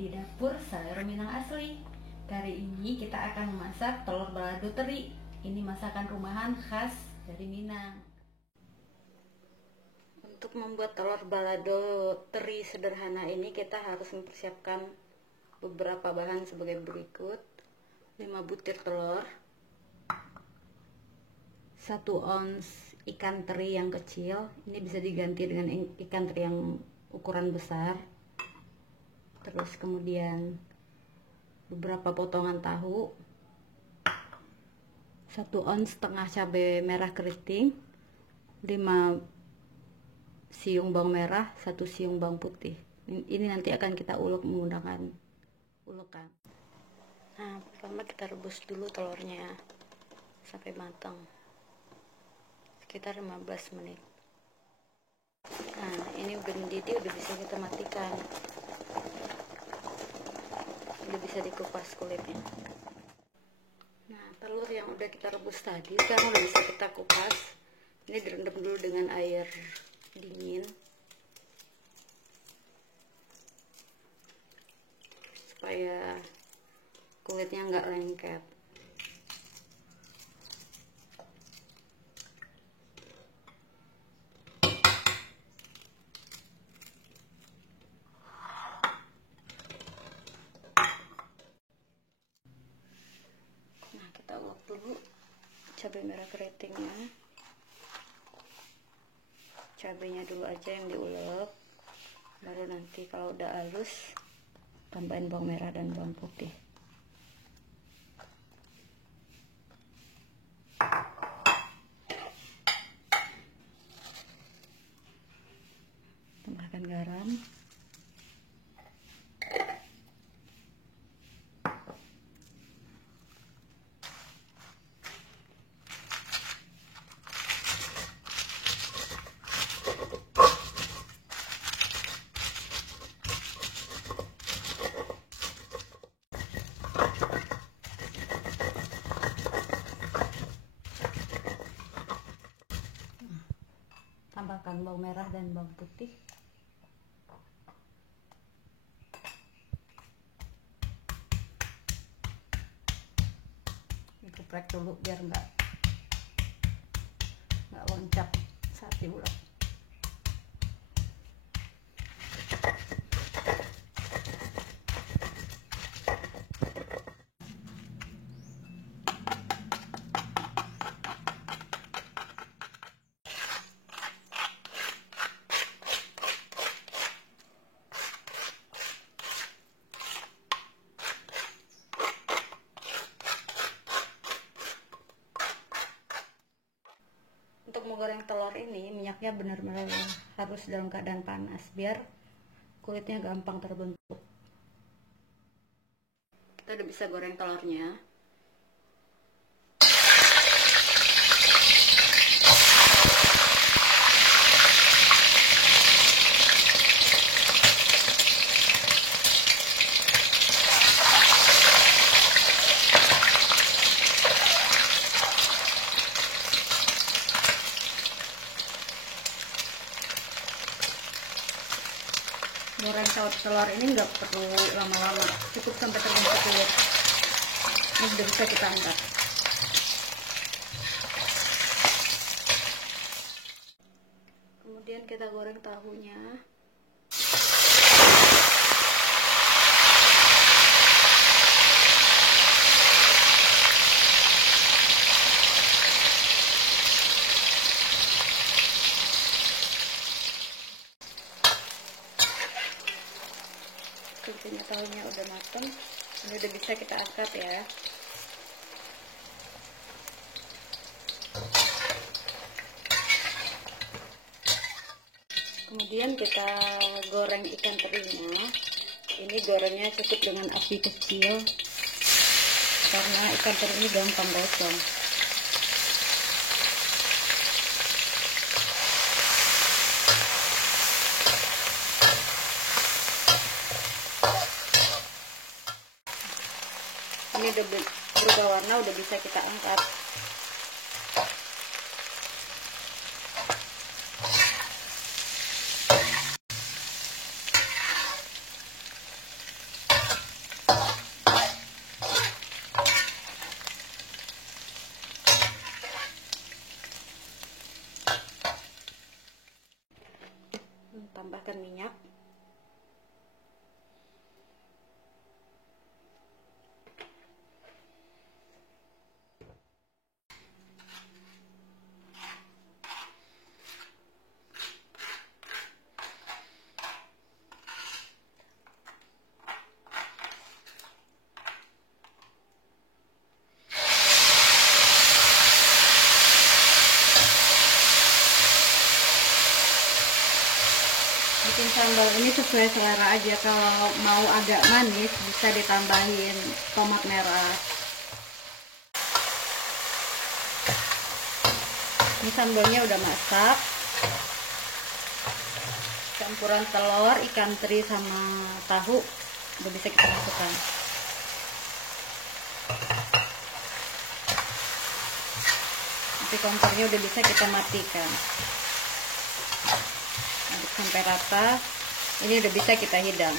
di dapur Sayur Minang Asli. Kali ini kita akan memasak telur balado teri. Ini masakan rumahan khas dari Minang. Untuk membuat telur balado teri sederhana ini kita harus mempersiapkan beberapa bahan sebagai berikut: 5 butir telur, 1 ons ikan teri yang kecil, ini bisa diganti dengan ikan teri yang ukuran besar. Terus kemudian beberapa potongan tahu, 1 ons setengah cabai merah keriting, 5 siung bawang merah, 1 siung bawang putih. Ini nanti akan kita ulek menggunakan ulekan. Nah, pertama kita rebus dulu telurnya sampai matang, sekitar 15 menit. Nah, ini udah mendidih, udah bisa kita matikan, udah bisa dikupas kulitnya. Nah, telur yang udah kita rebus tadi sekarang udah bisa kita kupas. Ini direndam dulu dengan air dingin supaya kulitnya nggak lengket. Nah, kita ulek dulu cabai merah keritingnya. Cabainya dulu aja yang diulek, baru nanti kalau udah halus tambahin bawang merah dan bawang putih. Tambahkan garam, tambahkan bawang merah dan bawang putih. Dikeprek dulu biar nggak loncat saat diulek. Untuk menggoreng telur ini minyaknya benar-benar harus dalam keadaan panas biar kulitnya gampang terbentuk. Kita udah bisa goreng telurnya. Goreng telur ini nggak perlu lama-lama, cukup sampai terbentuk kulit. Ini sudah bisa kita angkat. Kemudian kita goreng tahunya. Kulitnya tahunya udah matang, ini udah bisa kita angkat ya. Kemudian kita goreng ikan terinya. Ini gorengnya cukup dengan api kecil karena ikan teri ini gampang gosong. Ini udah berubah warna, udah bisa kita angkat. tambahkan minyak. Bikin sambal ini sesuai selera aja, kalau mau agak manis bisa ditambahin tomat merah. Ini sambalnya udah masak. Campuran telur, ikan teri sama tahu udah bisa kita masukkan. Nanti kompornya udah bisa kita matikan. Aduk sampai rata. Ini udah bisa kita hidang.